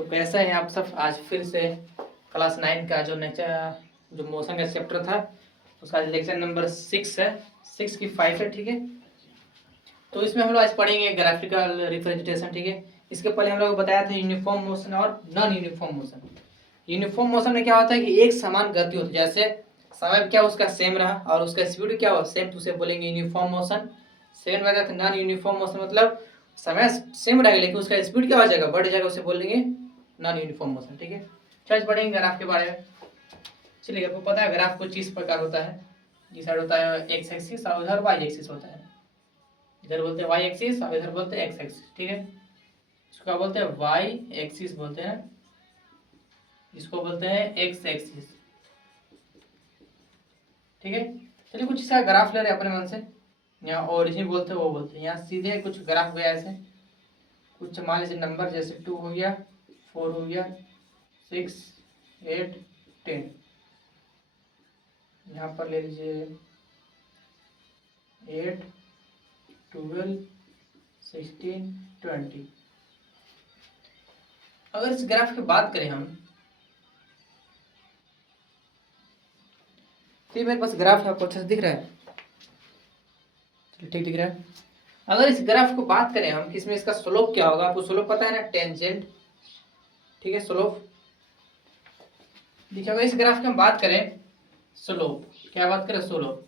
तो कैसा है आप सब। आज फिर से क्लास 9 का जो नेचर जो मोशन का चैप्टर था उसका लेक्चर नंबर 6 है, 6 की 5 है। ठीक है, तो इसमें हम लोग आज पढ़ेंगे ग्राफिकल रिप्रेजेंटेशन। ठीक है, इसके पहले हम लोग को बताया था यूनिफॉर्म मोशन और non uniform motion. Uniform motion में क्या होता है कि एक समान गति होती है, जैसे समय क्या उसका सेम रहा और उसका स्पीड क्या हो सेम, तो उसे बोलेंगे यूनिफॉर्म मोशन। सेकंड बात है नॉन यूनिफॉर्म मोशन, मतलब समय सेम रहेगा लेकिन उसका स्पीड क्या हो जाएगा, बढ़ जाएगा, उसे बोलेंगे नॉन यूनिफॉर्म मोशन। ठीक है, चलिए पढ़ेंगे ग्राफ के बारे में। चलिए, आपको पता है ग्राफ कुछ इस प्रकार होता है, जिस साइड होता है एक्स एक्सिस और उधर वाई एक्सिस होता है। इधर बोलते हैं वाई एक्सिस और इधर बोलते हैं एक्स एक्सिस। ठीक है, इसको क्या बोलते हैं, वाई एक्सिस बोलते हैं, इसको बोलते हैं एक्स एक्सिस। ठीक है, चलिए कुछ इसका ग्राफ ले रहे हैं अपने मन से। यहाँ ओरिजिन बोलते हैं वो बोलते हैं, यहाँ सीधे कुछ ग्राफ गया ऐसे, कुछ मान लीजिए नंबर जैसे 2 हो गया, 4 हो गया, 6, 8, 10। यहाँ पर ले लीजिए 8, 12, 16, 20। अगर इस ग्राफ की बात करें हम, तो मेरे पास ग्राफ है, आपको अच्छे से दिख रहा है, ठीक दिख रहा है। अगर इस ग्राफ को बात करें हम, किसमें इसका स्लोप क्या होगा, आपको स्लोप पता है ना, टेंजेंट। ठीक है, स्लोप देखिए, अगर इस ग्राफ की हम बात करें स्लोप, क्या बात करें स्लोप,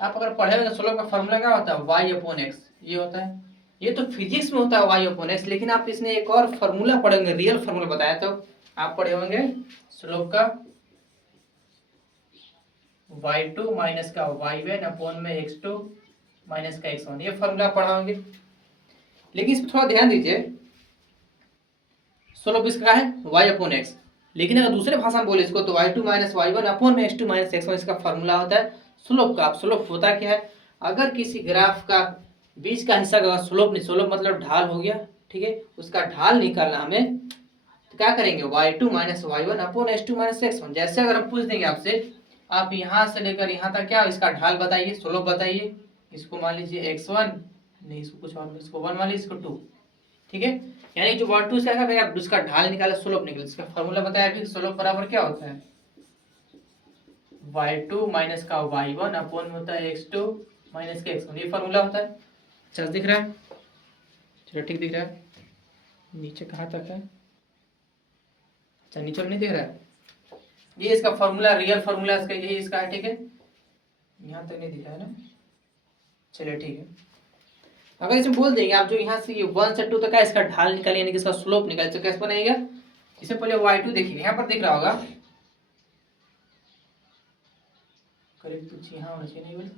आप अगर पढ़े हो स्लोप का फॉर्मूला क्या होता है, वाई अपॉन एक्स, ये होता है। ये तो फिजिक्स में होता है वाई अपॉन एक्स, लेकिन आप इसने एक और फॉर्मूला पढ़ेंगे, रियल फॉर्मूला बताया, तो आप पढ़े होंगे स्लोप का y2 माइनस का y1 अपॉन में x2 माइनस का x1, ये फॉर्मूला पढ़ा होंगे। लेकिन इस पर थोड़ा ध्यान दीजिए, स्लोप इसका है y अपॉन एक्स, लेकिन अगर दूसरे भाषा में बोले इसको तो y2 माइनस y1 अपॉन में x2 माइनस x1 इसका फॉर्मूला होता है स्लोप का। अब स्लोप होता क्या है, अगर किसी ग्राफ का बीच का हिस्सा का स्लोप नहीं, स्लोप मतलब ढाल हो गया, ठीक है, उसका ढाल निकालना हमें, तो क्या करेंगे y2 minus y1 upon x2 minus x1। जैसे अगर हम पूछ देंगे आपसे, आप यहाँ से लेकर यहाँ तक क्या इसका ढाल बताइए, स्लोप बताइए, इसको मान लीजिए x1, नहीं इसको कुछ और, इसको 1 मान लीजिए, इसको 2। ठीक है, यानी जो y2 से आएगा आप उसका ढाल निकाले, स्लोप निकले, इसका फॉर्मूला बताया अभी, स्लोप बराबर क्या होता है, y2 माइनस का y1 अपॉन में होता है x2 माइनस का x1, ये फॉर्मूला होता है। अच्छा दिख रहा है, चलो ठीक दिख रहा है। नीचे कहाँ तक है, अच्छा नीचे नहीं दिख रहा है, ये इसका फॉर्मूला, रियल फॉर्मूला इसका यही इसका है। ठीक है, यहाँ तक नहीं दिखा है ना, चलिए ठीक है। अगर इसमें बोल देंगे आप जो यहाँ से 1 से 2 तक है इसका ढाल निकालिए, यानी कि इसका स्लोप निकालिए, तो कैसे बनेगा, इससे पहले y2 देखिए, यहाँ पर दिख रहा होगा, करीब कुछ यहाँ होना चाहिए, नहीं बोला,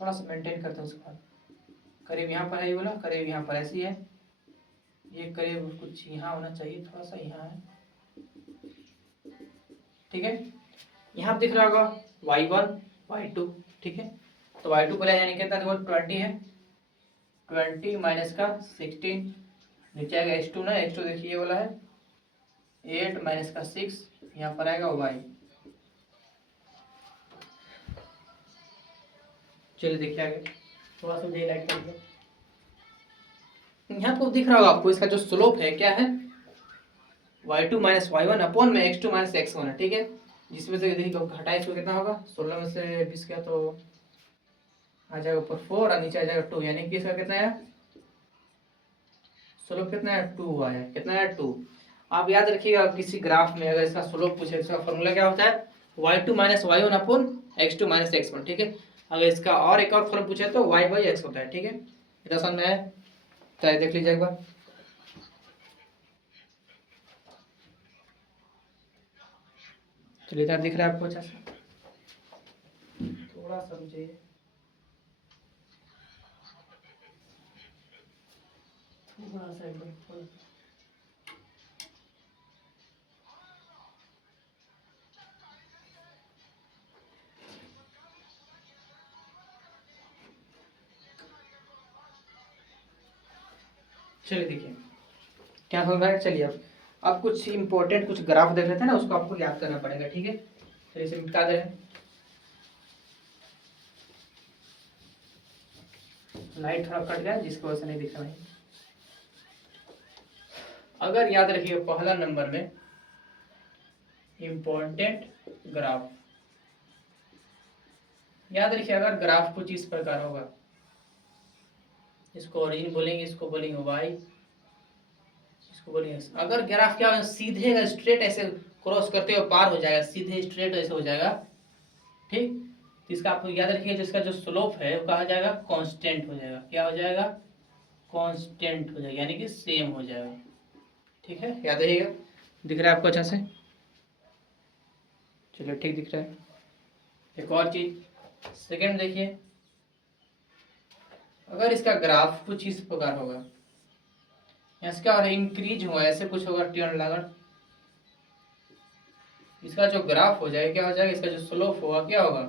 थोड़ा सा मेंटेन करते हैं उसके बाद, करीब यहाँ पर है ये बोला, करीब यहाँ पर ऐसी है, ये करीब कुछ यहाँ होना चाहिए, थोड़ा सा यहाँ है। ठीक है, यहाँ दिख रहा होगा y1 y2। ठीक है, तो y2 पहले यानी कितना देखो 20 है, 20 माइनस का 16, नीचे आएगा x2 ना, x2 देखिए ये वाला है 8 माइनस का 6, यहाँ पर आएगा y। चलिए देखिए आगे, थोड़ा सा डे लाइट करके, यहाँ पर दिख रहा होगा आपको इसका जो स्लोप है क्या है, y2 माइनस y1 अपॉन में x2 माइनस x1 है। ठीक है, जिसमें से देखिए घटाए इसको कितना होगा, 16 में से 20 गया तो आ जाएगा ऊपर 4 और नीचे आ जाएगा 2, यानी कि इसका कितना है, स्लोप कितना है, 2 हुआ है, कितना है 2। आप याद रखिएगा किसी ग्राफ में अगर इसका स्लोप पूछे, इसका फॉर्मूला क्या होता है, y2 minus y1 upon x2 minus x1। ठीक है, अगर इसका और एक और फॉर्म पूछे तो y बाई एक्स होता है। ठीक है, इतना समझ में आया, तो देख लीजिए एक बार, चलिए इधर दिख रहा है आपको अच्छा सा, थोड़ा समझिए, थोड़ा सा एकदम, चलिए देखिए क्या समझ में, चलिए अब कुछ इंपॉर्टेंट कुछ ग्राफ देख लेते हैं ना, उसको आपको याद करना पड़ेगा। ठीक है, चलिए इसे मिटा दे रहे हैं, लाइट थोड़ा कट गया जिसकी वजह से नहीं दिख रहा है। अगर याद रखिए पहला नंबर में इम्पोर्टेंट ग्राफ, याद रखिए अगर ग्राफ कुछ इस प्रकार होगा, इसको ओरिजिन बोलेंगे, इसको बोलेंगे वाई, इसको बोलेंगे, अगर ग्राफ क्या होगा सीधे स्ट्रेट ऐसे क्रॉस करते हुए पार हो जाएगा, सीधे स्ट्रेट ऐसे हो जाएगा, ठीक। तो इसका आपको याद रखिएगा जिसका जो स्लोप है वो कहा जाएगा कांस्टेंट हो जाएगा, क्या हो जाएगा, कांस्टेंट हो जाएगा, यानी कि सेम हो जाएगा, ठीक है, याद रखिएगा। दिख रहा है आपको अच्छा से, चलो ठीक दिख रहा है। एक और चीज सेकंड देखिए, अगर इसका ग्राफ कुछ इस प्रकार होगा, इसका और इंक्रीज हुआ ऐसे कुछ होगा ट्रेंड लागण, इसका जो ग्राफ हो जाएगा क्या हो जाएगा, इसका जो स्लोप होगा क्या होगा,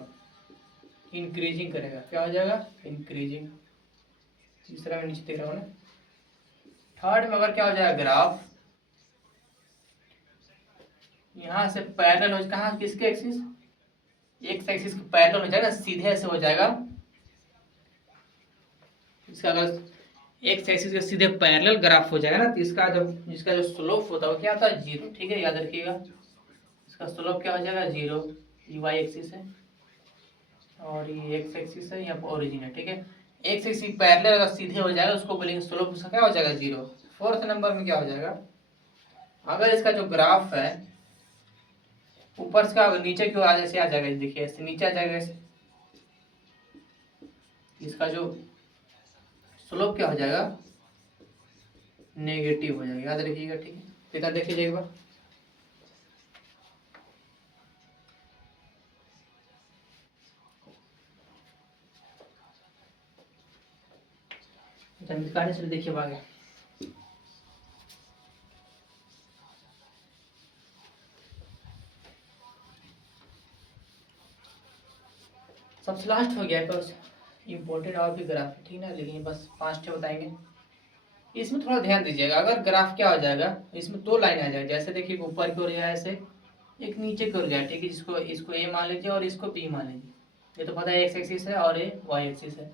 इंक्रीजिंग करेगा, क्या हो जाएगा, इंक्रीजिंग। तीसरा में नीचे दिख रहा हो ना। थर्ड में अगर क्या हो जाएगा ग्राफ यहाँ से पैरेलल हो, कहाँ किसके एक्सिस, एक्स एक्सिस के पैरेलल हो जाएगा, सीधे ऐसे हो जाएगा, इसका अगर एक्स एक्सिस के सीधे पैरेलल ग्राफ हो जाएगा ना, तो इसका जो जिसका जो स्लोप होता है वो क्या होता है, जीरो, ठीक है, याद रखिएगा। इसका स्लोप क्या हो जाएगा, जीरो। ये वाई एक्सिस है और ये एक्स एक्सिस है, यहाँ पर ओरिजिन है, ठीक है। एक्स एक्सिस पैरेलल अगर सीधे हो जाएगा उसको बोलेंगे स्लोप, उसका क्या हो जाएगा, जीरो। फोर्थ नंबर में क्या हो जाएगा, अगर इसका जो ग्राफ है ऊपर से अगर नीचे की ओर आ जैसे आ जाएगा, देखिए ऐसे नीचे आ जाएगा ऐसे, इसका जो स्लोप क्या हो जाएगा, नेगेटिव हो जाएगा, याद रखिएगा, ठीक है। देखा देखिए एक बार, दिखाने से देखिए आगे, सबसे लास्ट हो गया कुछ इम्पोर्टेंट और भी ग्राफ है, ठीक ना, लेकिन बस 5 ठे बताएंगे। इसमें थोड़ा ध्यान दीजिएगा, अगर ग्राफ क्या हो जाएगा, इसमें 2 लाइन आ जाएगा, जैसे देखिए ऊपर की ओर जाए ऐसे, एक नीचे की ओर जाए, ठीक है, जिसको इसको ए मान लीजिए और इसको बी मान लीजिए, ये तो पता है एक्स एक्सिस है और ये वाई एक्सिस है।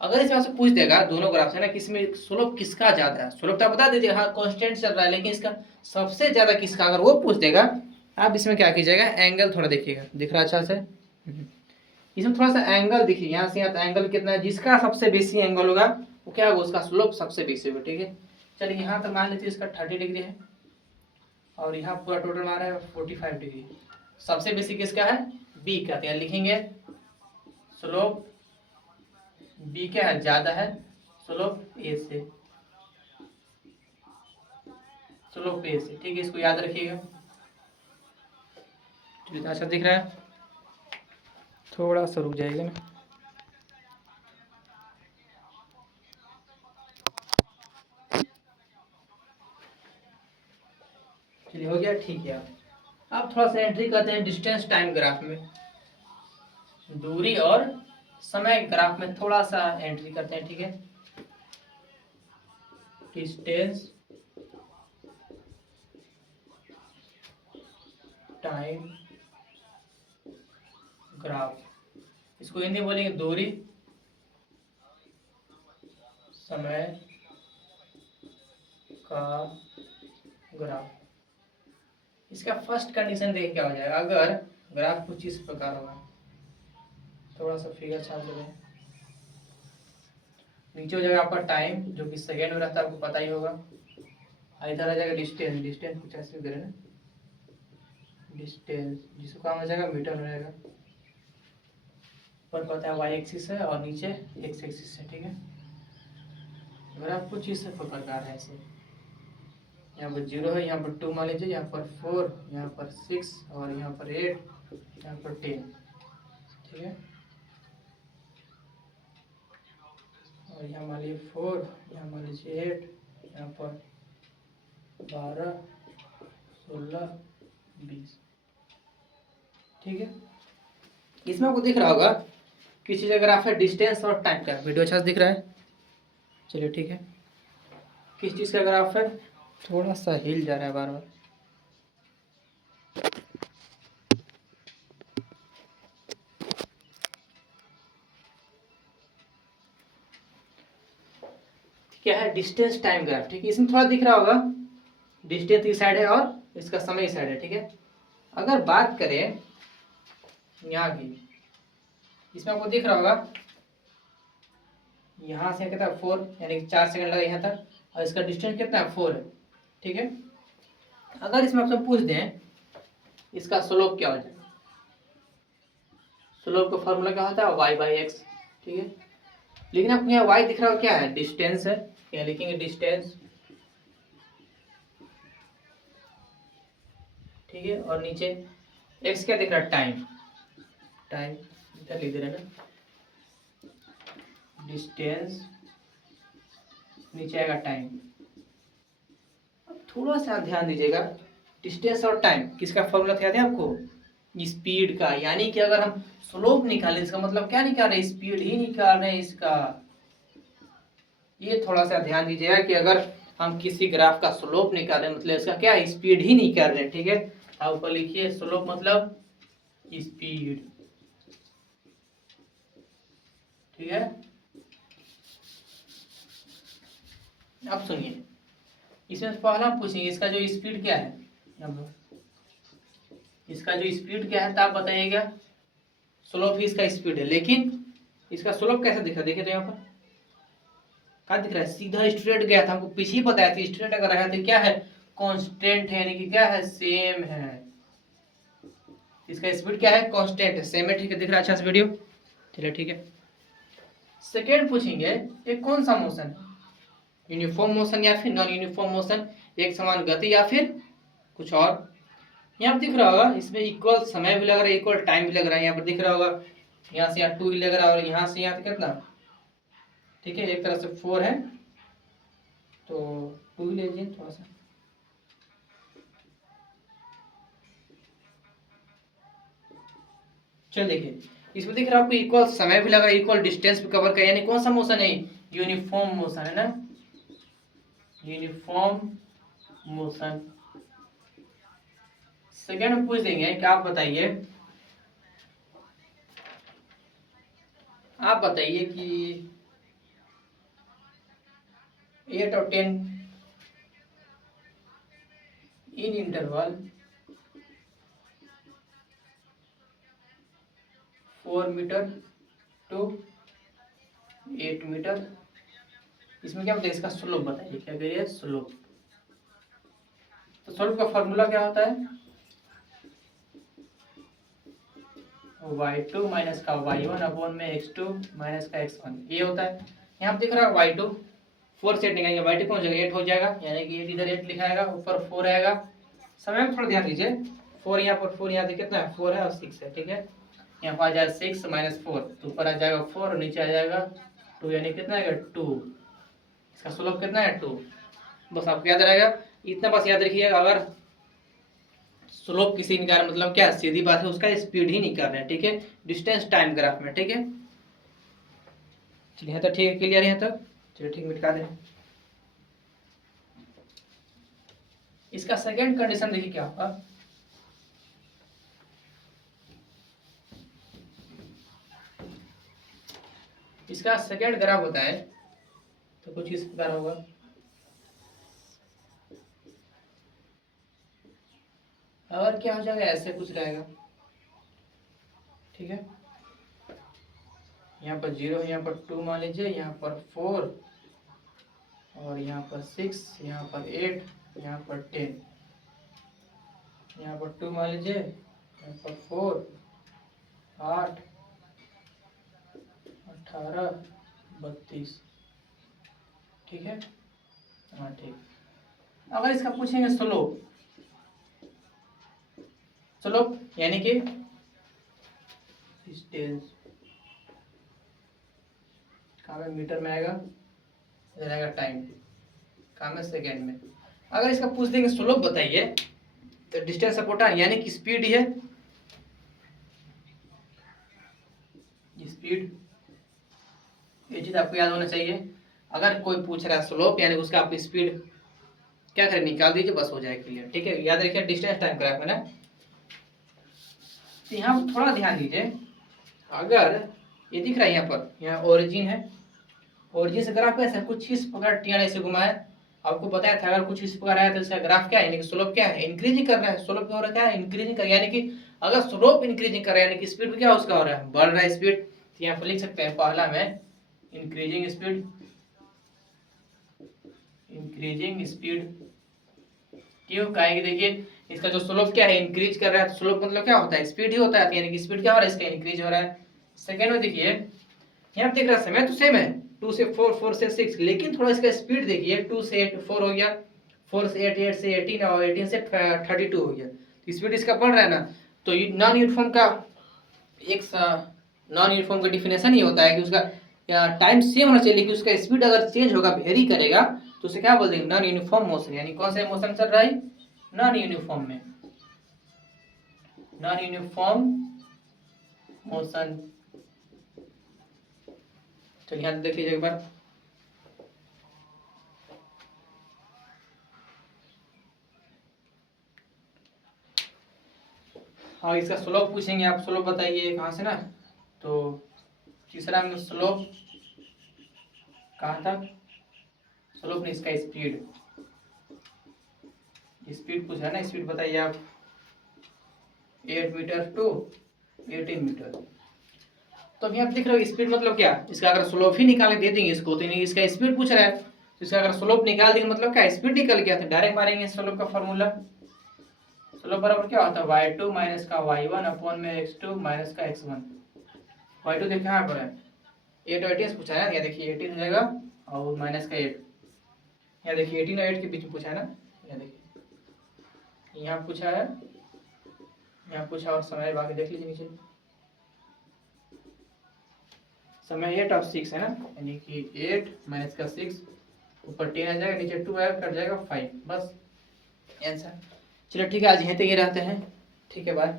अगर इसमें आपसे पूछ देगा दोनों ग्राफ से ना किसमें स्लोप किसका ज्यादा है, स्लोप तो बता दीजिए हाँ कांस्टेंट चल रहा है, लेकिन इसका सबसे ज्यादा किसका, अगर वो पूछ देगा, आप इसमें क्या कीजिएगा, एंगल थोड़ा देखिएगा, दिख रहा है अच्छा से, इसमें थोड़ा सा एंगल देखिए, यहाँ से यहाँ तक एंगल कितना है, जिसका सबसे बेसी एंगल होगा वो क्या होगा, उसका स्लोप सबसे बेसी होगा, ठीक है। चलिए यहाँ तक मान लीजिए इसका 30 डिग्री है और यहाँ पूरा टोटल मान रहा है 45 डिग्री, सबसे बेसी किसका है, बी का, तो यहाँ लिखेंगे स्लोप बी क्या है, ज्यादा है, स्लोप ए से, स्लोप ए से, ठीक है, इसको याद रखिएगा। अच्छा दिख रहा है, थोड़ा सा रुक जाएगा ना, चलिए हो गया, ठीक है। अब थोड़ा सा एंट्री करते हैं डिस्टेंस टाइम ग्राफ में, दूरी और समय ग्राफ में थोड़ा सा एंट्री करते हैं, ठीक है। डिस्टेंस टाइम ग्राफ, इसको हिंदी में बोलेंगे दूरी समय का ग्राफ। इसका फर्स्ट कंडीशन देखिए क्या हो जाएगा, अगर ग्राफ कुछ इस प्रकार होगा, थोड़ा सा फिगर छाप दें, नीचे हो जाएगा आपका टाइम जो कि सेकेंड में रहता है, आपको पता ही होगा, इधर आ जाएगा डिस्टेंस, डिस्टेंस कुछ ऐसे करें ना, डिस्टेंस जिसको काम हो जाएगा मीटर में रहेगा, ऊपर पता है वाई एक्सिस है और नीचे एक्स एक्सिस है, ठीक है। अगर आप कुछ इस प्रकार है ऐसे, यहाँ पर 0 है, यहाँ पर 2 मान लीजिए, यहाँ पर 4, यहाँ पर 6 और यहाँ पर 8, यहाँ पर 10, ठीक है, और यहाँ मान लीजिए 4, यहाँ मान लीजिए 8, यहाँ पर 12, 16, 20, ठीक है। इसमें आपको दिख रहा होगा किसी जगह ग्राफ है डिस्टेंस और टाइम का, वीडियो अच्छा से दिख रहा है, चलिए ठीक है। किस चीज़ का ग्राफ है, थोड़ा सा हिल जा रहा है बार बार, क्या है, डिस्टेंस टाइम ग्राफ, ठीक है। इसमें थोड़ा दिख रहा होगा डिस्टेंस इस साइड है और इसका समय इस साइड है, ठीक है। अगर बात करें यहाँ की, इसमें आपको दिख रहा होगा यहाँ से कितना 4, यानी कि 4 सेकंड लगा यहाँ तक, और इसका डिस्टेंस कितना है 4 है, ठीक है। अगर इसमें आपसे पूछ दें इसका स्लोप क्या हो जाए, स्लोप का फॉर्मूला क्या होता है y/x, ठीक है। लेकिन आपको यहाँ y दिख रहा हो क्या है, डिस्टेंस है, यहाँ लिखेंगे डिस्टेंस, ठीक है। और नीचे x क्या दिख रहा है, टाइम, टाइम इधर लिख दे रहे हैं ना, डिस्टेंस, नीचे आएगा टाइम। अब थोड़ा सा ध्यान दीजिएगा, डिस्टेंस और टाइम किसका फॉर्मूला था याद है आपको, स्पीड का। यानी कि अगर हम स्लोप निकालें इसका मतलब क्या निकाल रहे हैं, स्पीड ही निकाल रहे हैं इसका। ये थोड़ा सा ध्यान दीजिएगा कि अगर हम किसी ग्राफ का स्लोप निकालें मतलब इसका क्या, स्पीड ही निकाल रहे हैं, ठीक है। आप ऊपर लिखिए स्लोप मतलब स्पीड, ठीक है। अब सुनिए, इसमें पहला हम पूछेंगे इसका जो स्पीड क्या है, इसका जो स्पीड क्या है तो आप बताइएगा, स्लोप ही इसका स्पीड है। लेकिन इसका स्लोप कैसे दिख रहा है, देखिए तो यहाँ पर क्या दिख रहा है, सीधा स्ट्रेट गया था, हमको पीछे ही बताया था स्ट्रेट अगर रहा तो क्या है, कांस्टेंट है, यानी कि क्या है, सेम है। इसका स्पीड क्या है, कांस्टेंट है, सेम है, ठीक है। दिख रहा है अच्छा से वीडियो, चलिए ठीक है। सेकेंड पूछेंगे ये कौन सा मोशन है, यूनिफॉर्म मोशन या फिर नॉन यूनिफॉर्म मोशन, एक समान गति या फिर कुछ और। यहाँ दिख रहा होगा इसमें इक्वल समय भी लग रहा है, इक्वल टाइम भी लग रहा है, यहाँ पर दिख रहा होगा यहाँ से यहाँ 2 ही लग रहा है और यहाँ से यहाँ कितना, ठीक है। एक तरह से 4 है तो 2 ही लीजिए थोड़ा सा, चल देखिए इसमें दिख रहा है आपको इक्वल समय भी लगा, इक्वल डिस्टेंस भी कवर कर, यानी कौन सा मोशन है, यूनिफॉर्म मोशन है ना, यूनिफॉर्म मोशन। सेकेंड में पूछ देंगे कि आप बताइए, आप बताइए कि 8 और 10 in interval 4 metre to 8 metre, इसमें क्या बताइए, इसका स्लोप बताइए, क्या करिए स्लोप। तो स्लोप का फॉर्मूला क्या होता है, y2 माइनस का y1 अपॉन में x2 माइनस का x1, ये होता है। यहाँ दिख रहा है y2 4 सेट निकालेंगे, y2 कौन जगह 8 हो जाएगा, यानी कि 8 इधर 8 लिखा आएगा, ऊपर 4 आएगा। समय में थोड़ा ध्यान दीजिए, 4 यहाँ पर 4 यहाँ कितना है 4 है और 6 है, ठीक है। यहाँ पर आ जाएगा 6 माइनस 4, तो ऊपर आ जाएगा 4 और नीचे आ जाएगा 2, यानी कितना आएगा 2। इसका स्लोप कितना है 2, बस आपको याद रहेगा इतना, बस याद रखिएगा। अगर स्लोप किसी निकाल मतलब क्या, सीधी बात है उसका स्पीड ही निकाल रहे हैं, ठीक है, डिस्टेंस टाइम ग्राफ में, ठीक है। चलिए तो ठीक है, क्लियर है तक, चलिए ठीक मिटा दें। इसका सेकंड कंडीशन देखिए क्या होगा, इसका सेकंड ग्राफ होता है तो कुछ इस प्रकार होगा, अगर क्या हो जाएगा ऐसे कुछ रहेगा, ठीक है। यहाँ पर 0 है, यहाँ पर 2 मान लीजिए, यहाँ पर 4 और यहाँ पर 6, यहाँ पर 8, यहाँ पर 10, यहाँ पर 2 मान लीजिए, यहाँ पर 4 8 18 32, ठीक है। हाँ ठीक। अगर इसका पूछेंगे स्लोप, स्लोप यानी कि डिस्टेंस, काम है मीटर में आएगा, इधर आएगा टाइम, काम है सेकेंड में। अगर इसका पूछ देंगे स्लोप बताइए तो डिस्टेंस सपोर्टर यानी कि स्पीड है, स्पीड, ये चीज आपको याद होना चाहिए। अगर कोई पूछ रहा है स्लोप यानी उसका आप स्पीड क्या करें, निकाल दीजिए, बस हो जाए क्लियर, ठीक है। याद रखिए डिस्टेंस टाइम ग्राफ है ना। तो यहाँ थोड़ा ध्यान दीजिए, अगर ये दिख रहा है यहाँ पर, यहाँ ओरिजिन है, ओरिजिन से ग्राफ कैसे कुछ इस प्रकार टेढ़ा ऐसे घुमाए आपको बताया था अगर कुछ इस प्रकार आया तो इसका ग्राफ क्या है, यानी कि स्लोप क्या है, इंक्रीजिंग कर रहा है। स्लोप क्या हो रहा है, इंक्रीजिंग कर, यानी कि अगर स्लोप इंक्रीजिंग कर रहा है यानी कि स्पीड क्या उसका हो रहा है, बढ़ रहा है स्पीड। तो यहाँ पर लिख सकते हैं पहला में इंक्रीजिंग स्पीड, इंक्रीजिंग स्पीड क्यों, कहेंगे देखिए इसका जो स्लोप क्या है इंक्रीज कर रहा है, तो स्लोप मतलब क्या होता है, स्पीड ही होता है, यानी कि स्पीड क्या हो रहा है इसका, इंक्रीज हो रहा है। सेकंड में देखिए यहाँ देख रहा है समय तो सेम है, 2 से 4, 4 से 6, लेकिन थोड़ा इसका स्पीड देखिए 2 से 8 4 हो गया, 4 से 8 8 से 18 और 18 से 32 हो गया, तो स्पीड इसका बढ़ रहा है ना। तो नॉन यूनिफॉर्म का एक नॉन यूनिफॉर्म का डिफिनेशन ही होता है कि उसका टाइम सेम होना चाहिए, लेकिन उसका स्पीड अगर चेंज होगा, वेरी करेगा, तो उसे क्या बोल देंगे, नॉन यूनिफॉर्म मोशन। यानी कौन सा मोशन चल रहा है, नॉन यूनिफॉर्म में, नॉन यूनिफॉर्म मोशन। चलिए यहाँ देख लीजिए एक बार, हाँ इसका स्लोप पूछेंगे, आप स्लोप बताइए कहाँ से ना। तो तीसरा में स्लोप कहाँ था, स्लोप नहीं इसका स्पीड, स्पीड पूछा ना, स्पीड बताइए आप, 8 मीटर टू 18 मीटर। तो अभी आप देख रहे हो स्पीड मतलब क्या, इसका अगर स्लोप ही निकाल के दे देंगे इसको, तो नहीं इसका स्पीड पूछ रहा है, तो इसका अगर स्लोप निकाल देंगे मतलब क्या, स्पीड निकल गया, तो डायरेक्ट मारेंगे स्लोप का फॉर्मूला। स्लोप बराबर क्या होता है, y2 माइनस का y1 अपॉन में x2 माइनस का x1। y2 देखिए यहाँ पर है 8 और 18 पूछा है ना, यहाँ देखिए 18 हो जाएगा और माइनस का 8, यहाँ देखिए 18 और 8 के बीच में पूछा है ना, यहाँ देखिए यहाँ पूछा है, यहाँ पूछा, और समय बाकी देख लीजिए नीचे, समय 8 और 6 है ना, यानी कि 8 माइनस का 6, ऊपर 10 आ जाएगा, नीचे 2 आएगा, कट जाएगा 5, बस आंसर। चलिए ठीक है, आज यहीं तक ये रहते हैं, ठीक है, बाय।